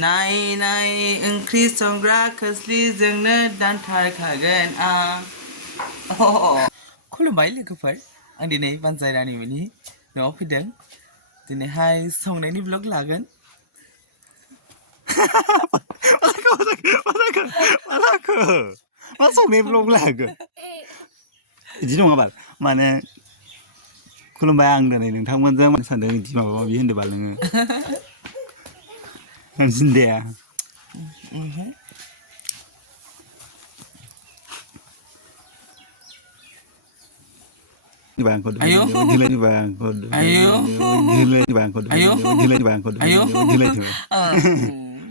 नाय ओंख्रि संग्रा खोस्लिजोंनो दानथारखागोन आं खुलुमबाय लोगोफोर आं दिनै बानजाय रानिमोननि न'आव फैदों दिनैहाय संनायनि ब्लग लागोन मा संनाय ब्लग लागोन बिदि नङाबा माने खुलुमबाय आं दिनै नोंथांमोनजों माने सानदों बिदि माबा माबि होनदोंबा नोङो Sindaya. Ayo.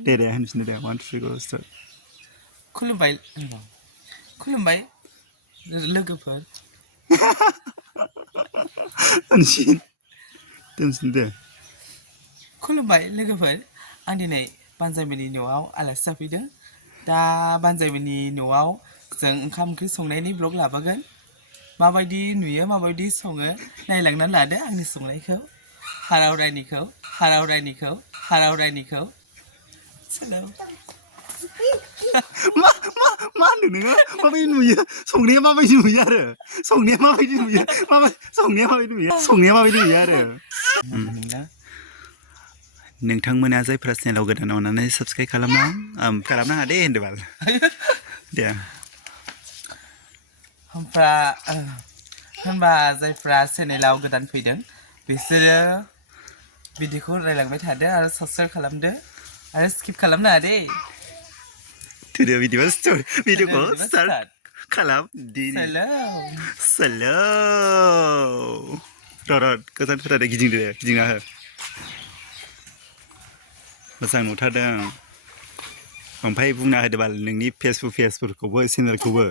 Dede, Hansini deh, 1, 2, go start. खुलुमबाय लोगोफोर Hansini, Hansini deh. खुलुमबाय लोगोफोर आं दिनै बानजायमोननि न'आव आलासि जाफैदों दा बानजायमोननि न'आव जों ओंखाम ओंख्रि संनायनि ब्लग लाबोगोन माबायदि नुयो माबायदि सङो नायलांनानै लादो आंनि संनायखौ हाराव रानिखौ हेलौ मा होनदों नोङो माबायदि नुयो संनाया माबायदि नुयो आरो संनाया माबायदि नुयो आरो नोंथांमोना जायफोरा चेनेलाव गोदान अननानै साबस्क्राइब खालामनाङा दे होनदोबाल दे होनबा जायफ्रा चेनेलाव गोदान फैदों बिसोरो भिडिअखौ नायलांबाय थादो आरो साबस्क्राइब खालामदो आरो स्किप खालामनाङा दे To the video start खालाम slow रद गोजान फोथारदे गिदिंना हो मोजां नुथारदों ओमफ्राय बुंना होदो बाल नोंनि फेसबुकफोरखौबो चेनेलखौबो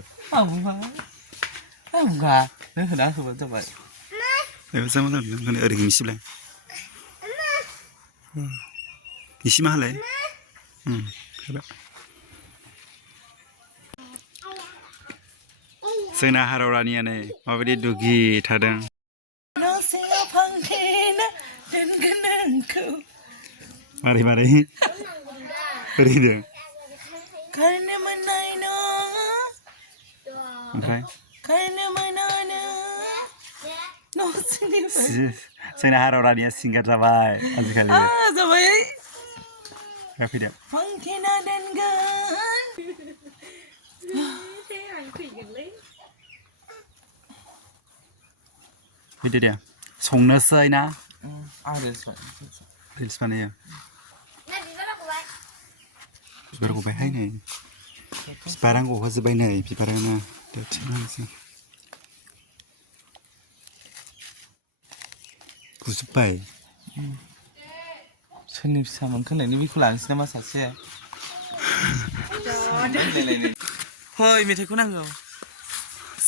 आंगा नों होना होबानो जाबाय मोजां ओरैनो इसेलाय इसे मा होलाय जोंना हाराव रानिया नै माबायदि दुगि थादों मारै ओरैनो ओमफ्राय जोंना हाराव रानिया सिंगार जाबाय आजिखालि जाबाय फैदो फैदो दे संनोसै ना रिल्स बानायो बिबार गबायहाय नै बिबारानो गहोजोब्बाय नै बिबारानो गुजोब्बाय सोरनि फिसा मोनखोननायनि बेखौ लानोसै नामा सासे हय मेथाइखौ नांगौ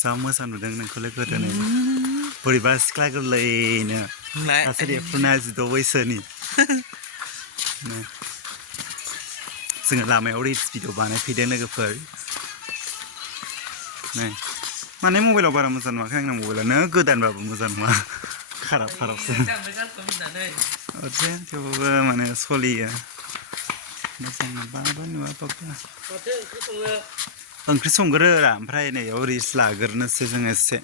जा मोजां नुदों नोंखौ लोगो दोनै बोरैबा सिख्ला गोरलैनो दासो देरफुनाय 16 बैसोनि जोङो लामायाव रिल्स भिडिअ बानायफैदों लोगोफोर नै माने मबाइलाव बारा मोजां नुवाखै आंना मबाइलानो गोदानबाबो मोजां नङा खाराबसो थेवबो माने सलियो मोजां नुबाबो नुवाबाबो ओंख्रि संग्रो ओमफ्राय नैयाव रिल्स लाग्रोनोसै जोङो एसे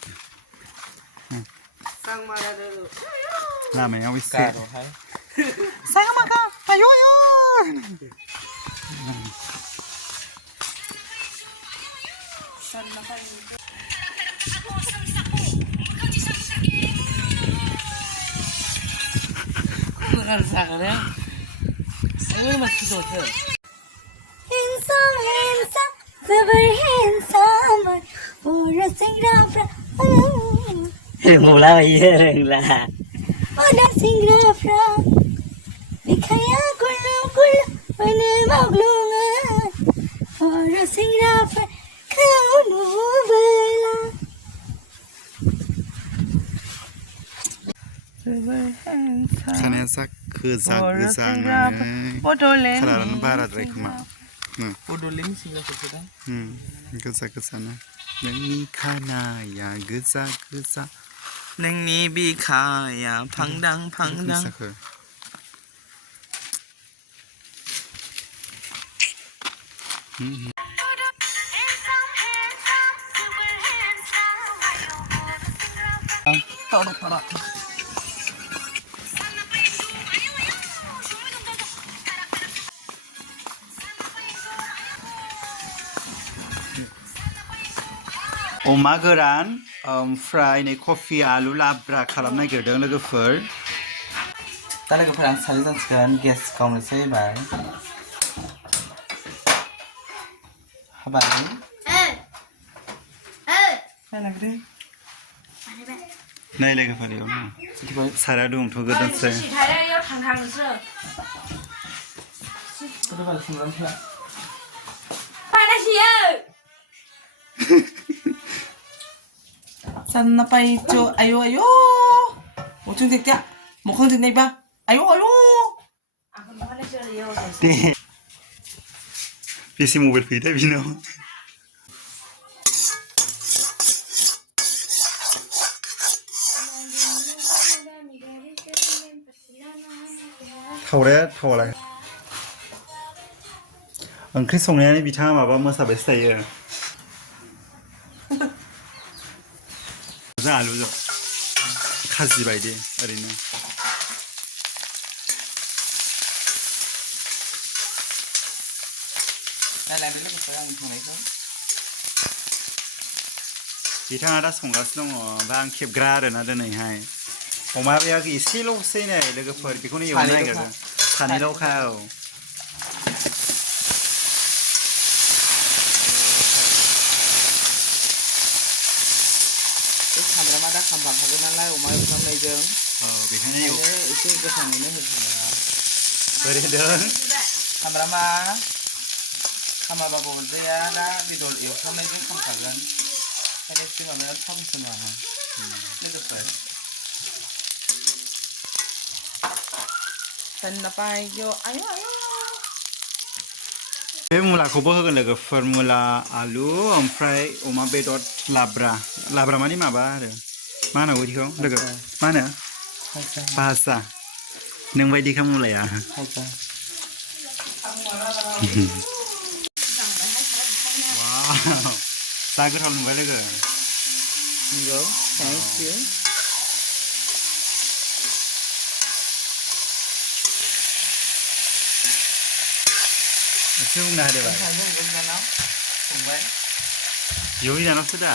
लामायाव एसे Mulai rengla. Ada singrafra. Dikaya gulu mana maglunga. Ada singrafra kau nubela. खानाया जा गोजा खालारानो बाराद्राय खोमा गोजा नोंनि खानाया गोजा नोंनि बिखाया फांदां अमा गोरान ओमफ्राय नै कफि आलु लाब्रा खालामनो नागिरदों लोगोफोर दा लोगोफोर आं सानै जासिगोन गेस खावनोसै एबार हाबाय नायलांदो नै लोगोफोर सारा दंथ' गोदानसो 산나빠이 저 아유 아유 어쩜 됐냐 목항 됐네 봐 아유 아유 네 PC mobile feeได้พี่น้องथावอะไร ओंख्रि संनायानो बिथाङा माबा मोसाबायसो थायो आलुजों खाजि बायदि ओरैनो नायलांदो लोगोफोर आं संनायखौ बिथाङा दा संगासिनो दङ बा आं खेबग्रा आरोना दिनैहाय अमाया एसेल'सै नै लोगोफोर बेखौनो एवनो नागिरदों सानैल'खा औ सामब्रामा दा खामखांखागोन नालाय अमा एवफ्रामनायजों बेखायनो एसे गोथाङैनो होफिनदों ओरैनो सामब्रामा खामाबाबो अरजाया दा बेदर एवफ्रामनायजों खामखागोन ओंखायनो एसे माबाया थावसिन मानो लोगोफोर साननापाय ज' आयु आयु बे मुलाखौबो होगोन लोगोफोर मुला आलु ओमफ्राय अमा बेदर लाब्रा माने माबा आरो मा होनांगौ बिदिखौ लोगो मा होनो भाजा नों बायदिखा मुलाया जा गोथाव नुबाय लोगो नंगौ थेंक इउ एसे बुंना होदो बाय संबाय बिब' बिनानावसो दा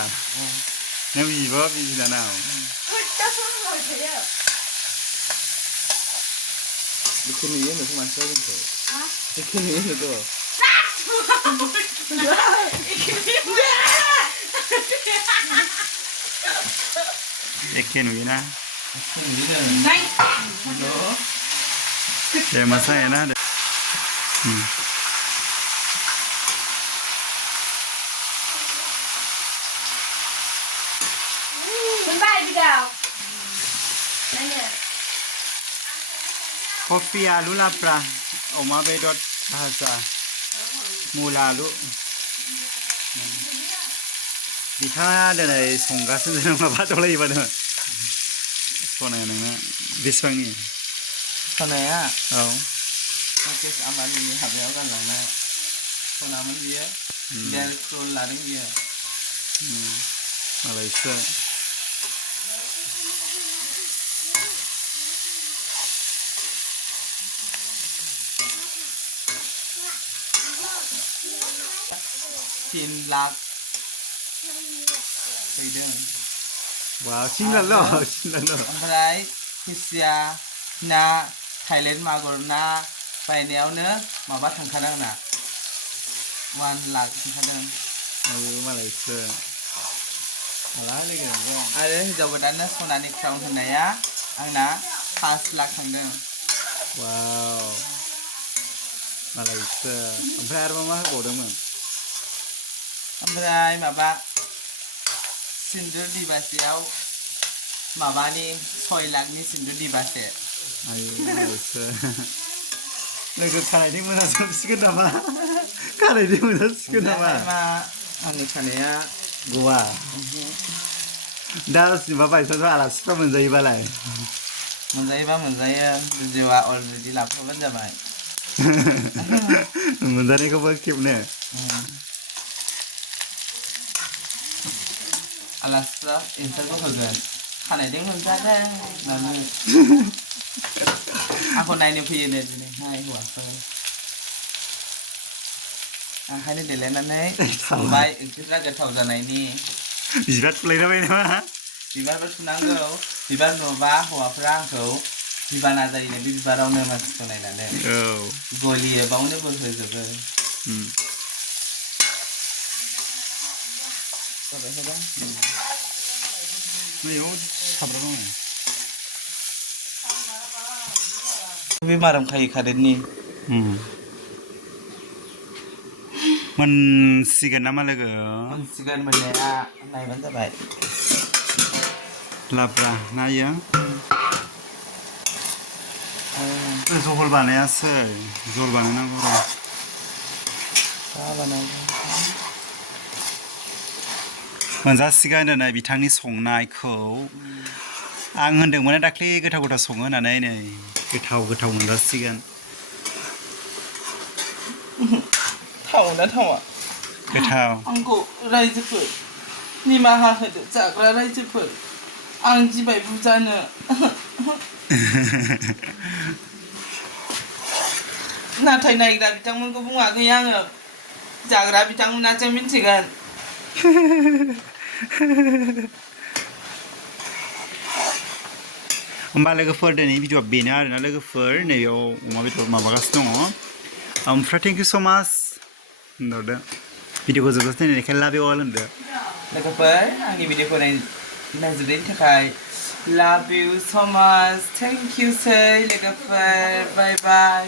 नों बिब' बिनानाव बेखौ नुयो नोंखौ मानसिया जोंखौ बेखौ नुयो नोंखौ एखे नुयोना नुयो दे मोसायोना दे कफि आलु लाब्रा अमा बेदर भाजा मुला आलु बिथाङा दिनै संगासिनो जों माबा दौलायोबानो सनाया नोंनो बेसेबांनि सनाया औ मुकेश आम्बानीनि हाबायाव गानलांनाय सनामोन बियो डेल क्र'र लादों बियो मालायसो $3 लाख फैदों वाव सिंगल ओमफ्राय खुसिया ना थाइलेण्ड मागुर ना बायनायावनो माबा थांखादों आंना 1 लाख थांखादों मालायसो आरो हिन्जाव गोदाननो सनानि क्राउन होनाया आंना 5 लाख थांदों वाव मालायसो ओमफ्राय आरो मा होबावदोंमोन ओमफ्राय माबा सिन्दुर दिबासेयाव माबानि 6 लाखनि सिन्दुर दिबासे मालायसो लोगो खानायनि मोजांसिगोन नामा खानायनि मोजांसिगोन नामा आंनि खानाया गवा दा जेनेबा बायसान्स आलासिफ्रा मोनजायोबालाय मोनजायोबा मोनजायो जिउआ अलरेडि लाबोबानो जाबाय मोनजानायखौबो खेबनो आलासिफ्रा एन्सारबो होगोन खानायजों मोनजादों होननानै आंखौ नायनो फैयोनो दिनैहाय हौवाफोर ओंखायनो देलायनानै संबाय ओंख्रिफ्रा गोथाव जानायनि बिबार थुलायलाबाय नामा बिबारबो थुनांगौ बिबार नुबा हौवाफ्रा आंखौ बिबाना जायोनो बे बिबारावनो मानसिखौ नायनानै गलियो बावनो बोहोजोबो जाबाय होदों नैयाव साब्रा दङ बे मारोम खायो खारेन्टनि मोनसिगोन नामा लोगो मोनसिगोन मोननाया नायबानो जाबाय लाब्रा नायो जहल बानायासै जहल बानायनांगौ र' मोनजासिगोन होननानै बिथांनि संनायखौ आं होनदोंमोन दाख्लै गोथाव गोथाव सङो होननानै नै गोथाव गोथाव मोनजासिगोन थावना थावा गोथाव आंखौ रायजोफोर निमाहा होदो जाग्रा रायजोफोर आं जिबाय बुजानो नाथाय नायग्रा बिथांमोनखौ बुङाखै आङो जाग्रा बिथांमोनासो मिथिगोन होमबा लोगोफोर दिनै भिडिअआ बेनो आरोना लोगोफोर नैयाव अमा बेदर माबागासिनो दङ ओमफ्राय थेंक इउ स' माच होनहरदो भिडिअखौ जोबजासे नायनायखाय लाभ इउ अल होनदो लोगोफोर आंनि भिडिअखौ नायजोबनायनि थाखाय लाभ इउ स' माच थेंक इउ सै लोगोफोर बाय बाय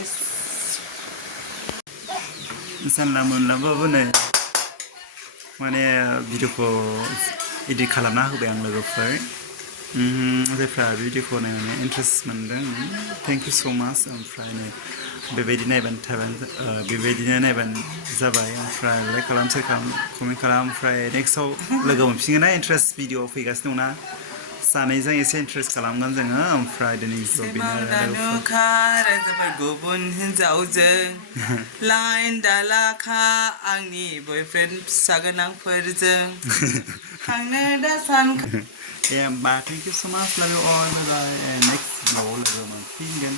जानला मोनलाबाबो नै माने भिडिअखौ इडिट खालामना होबाय आं लोगोफोर जायफ्रा भिडिअखौ नायनानै इन्ट्रेस्ट मोनदों थेंक इउ स' माच ओमफ्राय नै बेबायदि बेबायदिनो नायबानो जाबाय ओमफ्राय लाइक खालाम शेयार खालाम कमेन्ट खालाम ओमफ्राय नेक्स्टआव लोगो मोनफिनगोन ना इन्ट्रेस्ट भिडिअ फैगासिनो दंना सानैजों एसे इन्ट्रेस्ट खालामगोन जोङो ओमफ्राय दिनै गुबुन हिन्जावजों लाइन दालाखा आंनि बयफ्रेन्ड फिसा गोनांफोरजों थांनो दा सान दे होमबा थेंक इउ स' माच लाभ इउ अल बाय नेक्स्ट भिडिअआव लोगो मोनफिनगोन